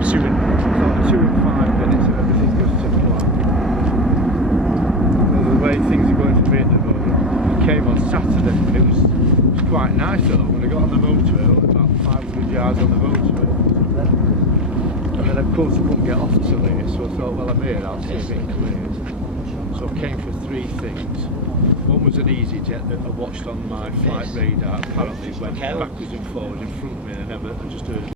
2 in 5 minutes and everything goes to plan. The way things are going for me at the moment, I came on Saturday and it was quite nice though. When I got on the motorway, I was about 500 yards on the motorway. And then of course I couldn't get off till here, so I thought, well I'm here, I'll see if it clears. So I came for 3 things. One was an EasyJet that I watched on my flight radar, apparently went backwards and forwards in front of me and I just heard